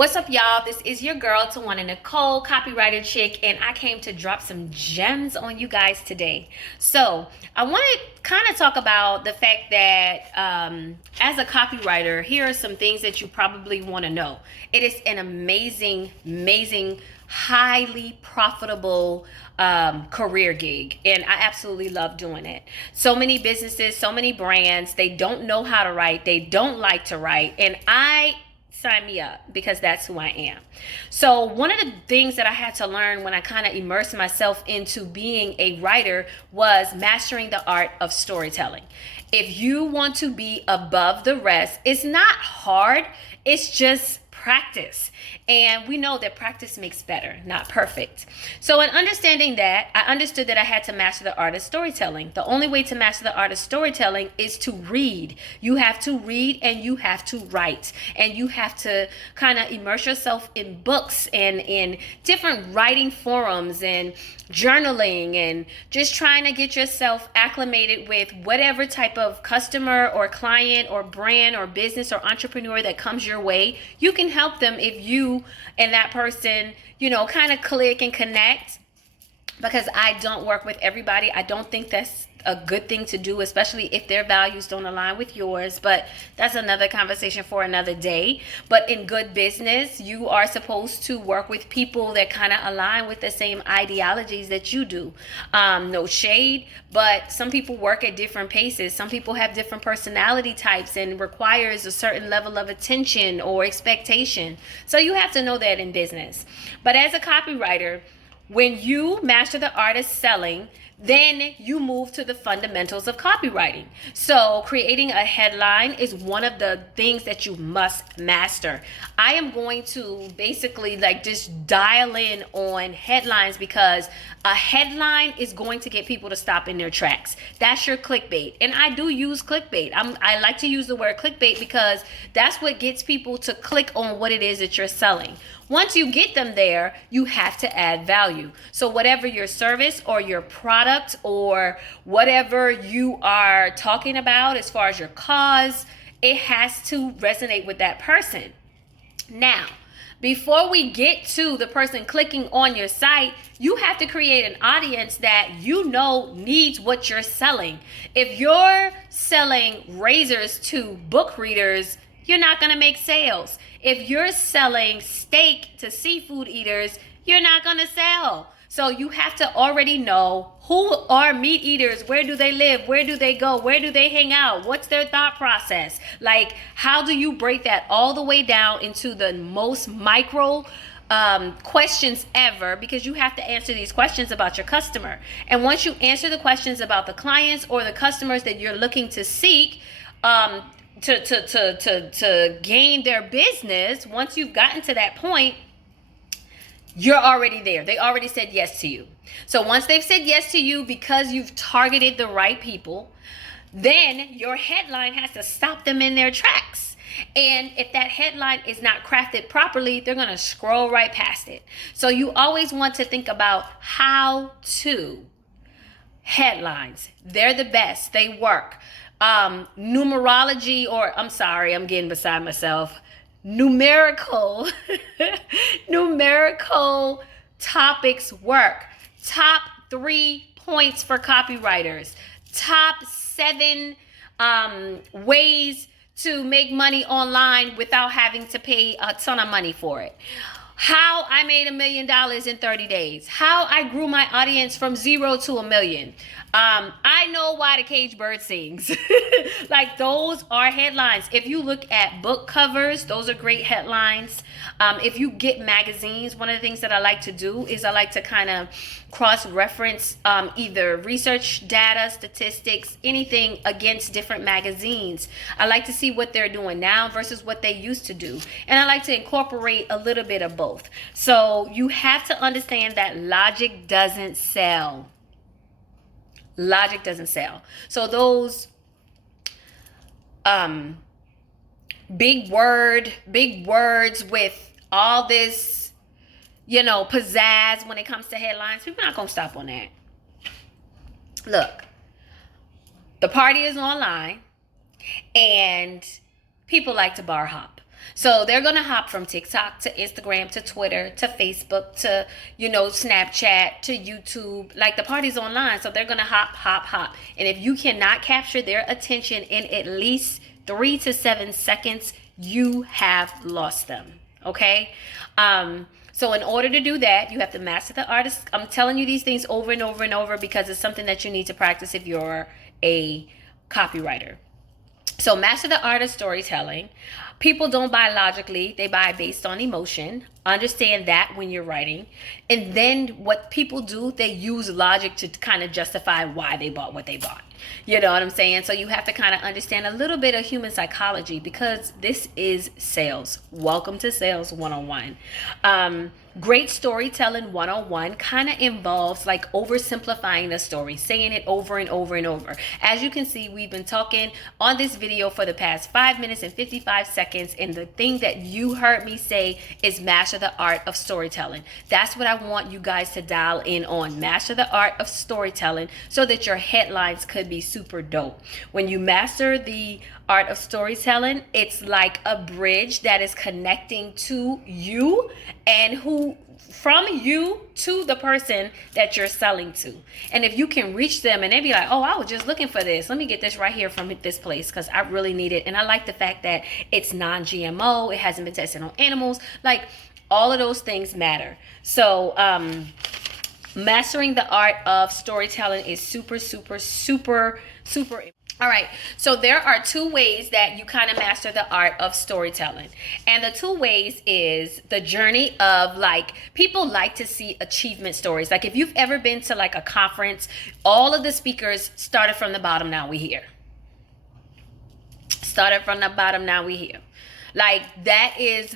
What's up, y'all? This is your girl, Tawana Nicole, copywriter chick, and I came to drop some gems on you guys today. So, I want to kind of talk about the fact that as a copywriter, here are some things that you probably want to know. It is an amazing, highly profitable career gig, and I absolutely love doing it. So many businesses, so many brands, they don't know how to write, they don't like to write, and sign me up because that's who I am. So one of the things that I had to learn when I kind of immersed myself into being a writer was mastering the art of storytelling. If you want to be above the rest, it's not hard, it's just practice. And we know that practice makes better, not perfect. So in understanding that, I understood that I had to master the art of storytelling. The only way to master the art of storytelling is to read. You have to read and you have to write. And you have to kind of immerse yourself in books and in different writing forums and journaling and just trying to get yourself acclimated with whatever type of customer or client or brand or business or entrepreneur that comes your way. You can help them if you and that person, kind of click and connect, because I don't work with everybody. I don't think that's a good thing to do, especially if their values don't align with yours. But that's another conversation for another day. But in good business, you are supposed to work with people that kind of align with the same ideologies that you do. No shade, but some people work at different paces. Some people have different personality types and requires a certain level of attention or expectation. So you have to know that in business. But as a copywriter, when you master the art of selling, then you move to the fundamentals of copywriting. So creating a headline is one of the things that you must master. I am going to basically just dial in on headlines, because a headline is going to get people to stop in their tracks. That's your clickbait. And I do use clickbait. I like to use the word clickbait because that's what gets people to click on what it is that you're selling. Once you get them there, you have to add value. So whatever your service or your product or whatever you are talking about as far as your cause, it has to resonate with that person. Now, before we get to the person clicking on your site, you have to create an audience that needs what you're selling. If you're selling razors to book readers, you're not going to make sales. If you're selling steak to seafood eaters, you're not going to sell. So you have to already know who are meat eaters, where do they live, where do they go, where do they hang out, what's their thought process? How do you break that all the way down into the most micro questions ever, because you have to answer these questions about your customer. And once you answer the questions about the clients or the customers that you're looking to seek, to gain their business, once you've gotten to that point, you're already there. They already said yes to you. So once they've said yes to you because you've targeted the right people, then your headline has to stop them in their tracks. And if that headline is not crafted properly, they're going to scroll right past it. So you always want to think about how to headlines. They're the best. They work. Numerology, or I'm getting beside myself. Numerical topics work. Top 3 points for copywriters. Top 7 ways to make money online without having to pay a ton of money for it. How I made $1 million in 30 days. How I grew my audience from 0 to 1 million. I know why the cage bird sings. Those are headlines. If you look at book covers, those are great headlines. If you get magazines, one of the things that I like to do is I like to kind of cross-reference either research data, statistics, anything against different magazines. I like to see what they're doing now versus what they used to do. And I like to incorporate a little bit of both. So you have to understand that logic doesn't sell. Logic doesn't sell. So those big words with all this, pizzazz when it comes to headlines, people are not going to stop on that. Look, the party is online and people like to bar hop. So they're going to hop from TikTok to Instagram to Twitter to Facebook to, Snapchat to YouTube. Like, the party's online. So they're going to hop. And if you cannot capture their attention in at least 3 to 7 seconds, you have lost them. Okay? So in order to do that, you have to master the art. I'm telling you these things over and over and over because it's something that you need to practice if you're a copywriter. So master the art of storytelling. People don't buy logically. They buy based on emotion. Understand that when you're writing. And then what people do, they use logic to kind of justify why they bought what they bought. You know what I'm saying? So you have to kind of understand a little bit of human psychology because this is sales. Welcome to Sales 101. Great storytelling 101 kind of involves like oversimplifying the story, saying it over and over and over. As you can see, we've been talking on this video for the past 5 minutes and 55 seconds. And the thing that you heard me say is master the art of storytelling. That's what I want you guys to dial in on. Master the art of storytelling so that your headlines could be super dope. When you master the art of storytelling, it's like a bridge that is connecting to you and from you to the person that you're selling to. And if you can reach them and they be like, oh, I was just looking for this. Let me get this right here from this place because I really need it. And I like the fact that it's non-GMO. It hasn't been tested on animals. Like, all of those things matter. So mastering the art of storytelling is super, super, super, super important. All right, so there are 2 ways that you kind of master the art of storytelling. And the 2 ways is the journey of, like, people like to see achievement stories. Like, if you've ever been to like a conference, all of the speakers started from the bottom, now we here. Started from the bottom, now we here. Like, that is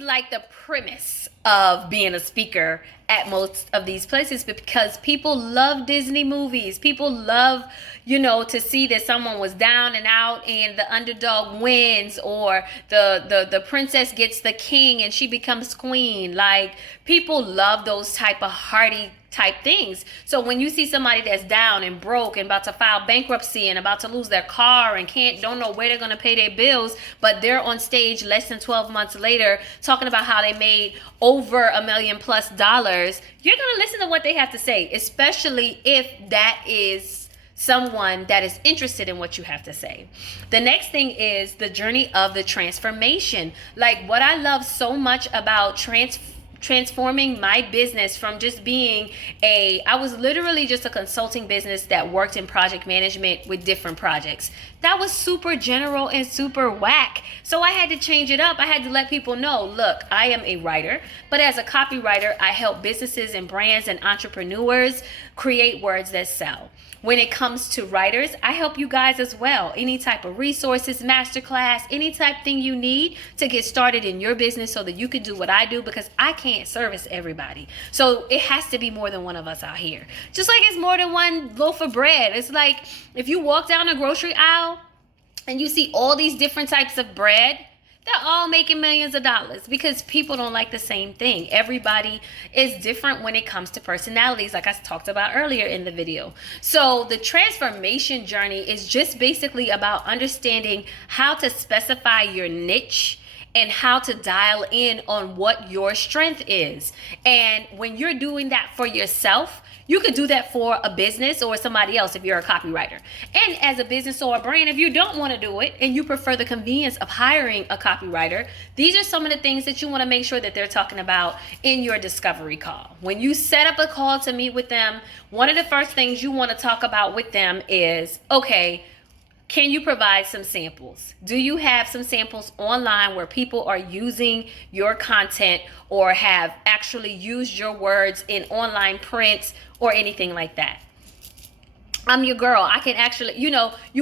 like the premise of being a speaker at most of these places, because people love Disney movies. People love, to see that someone was down and out and the underdog wins, or the princess gets the king and she becomes queen. Like, people love those type of hearty type things. So when you see somebody that's down and broke and about to file bankruptcy and about to lose their car and don't know where they're going to pay their bills, but they're on stage less than 12 months later talking about how they made over $1 million+, you're going to listen to what they have to say, especially if that is someone that is interested in what you have to say. The next thing is the journey of the transformation. Like, what I love so much about transforming my business from just being I was literally just a consulting business that worked in project management with different projects. That was super general and super whack. So I had to change it up. I had to let people know, look, I am a writer, but as a copywriter, I help businesses and brands and entrepreneurs create words that sell. When it comes to writers, I help you guys as well. Any type of resources, masterclass, any type thing you need to get started in your business so that you can do what I do, because I can't service everybody. So it has to be more than one of us out here. Just like it's more than one loaf of bread. It's like if you walk down a grocery aisle and you see all these different types of bread, they're all making millions of dollars because people don't like the same thing. Everybody is different when it comes to personalities, like I talked about earlier in the video. So the transformation journey is just basically about understanding how to specify your niche and how to dial in on what your strength is. And when you're doing that for yourself, you could do that for a business or somebody else if you're a copywriter. And as a business or a brand, if you don't want to do it and you prefer the convenience of hiring a copywriter, these are some of the things that you want to make sure that they're talking about in your discovery call. When you set up a call to meet with them, one of the first things you want to talk about with them is, okay, can you provide some samples? Do you have some samples online where people are using your content or have actually used your words in online print or anything like that? I'm your girl. I can actually, you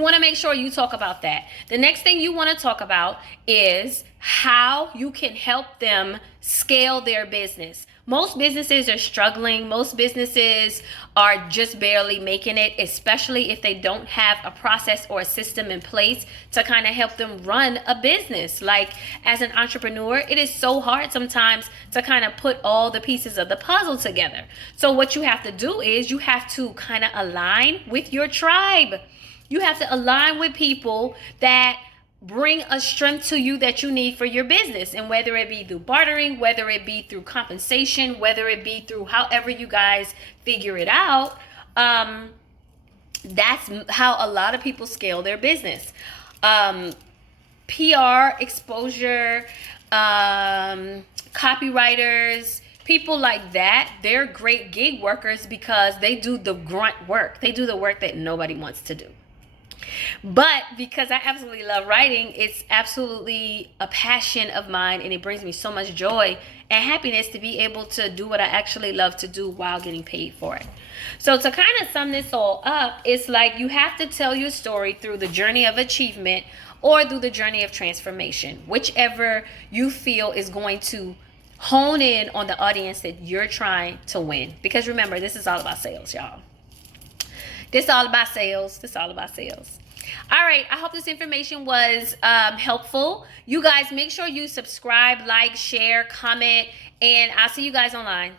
want to make sure you talk about that. The next thing you want to talk about is how you can help them scale their business. Most businesses are struggling. Most businesses are just barely making it, especially if they don't have a process or a system in place to kind of help them run a business. Like, as an entrepreneur, it is so hard sometimes to kind of put all the pieces of the puzzle together. So what you have to do is you have to kind of align with your tribe. You have to align with people that bring a strength to you that you need for your business. And whether it be through bartering, whether it be through compensation, whether it be through however you guys figure it out, that's how a lot of people scale their business. PR, exposure, copywriters, people like that, they're great gig workers because they do the grunt work. They do the work that nobody wants to do. But because I absolutely love writing, it's absolutely a passion of mine, and it brings me so much joy and happiness to be able to do what I actually love to do while getting paid for it. So to kind of sum this all up, it's like you have to tell your story through the journey of achievement or through the journey of transformation, whichever you feel is going to hone in on the audience that you're trying to win. Because remember, this is all about sales, y'all. This is all about sales. This is all about sales. All right. I hope this information was helpful. You guys make sure you subscribe, like, share, comment, and I'll see you guys online.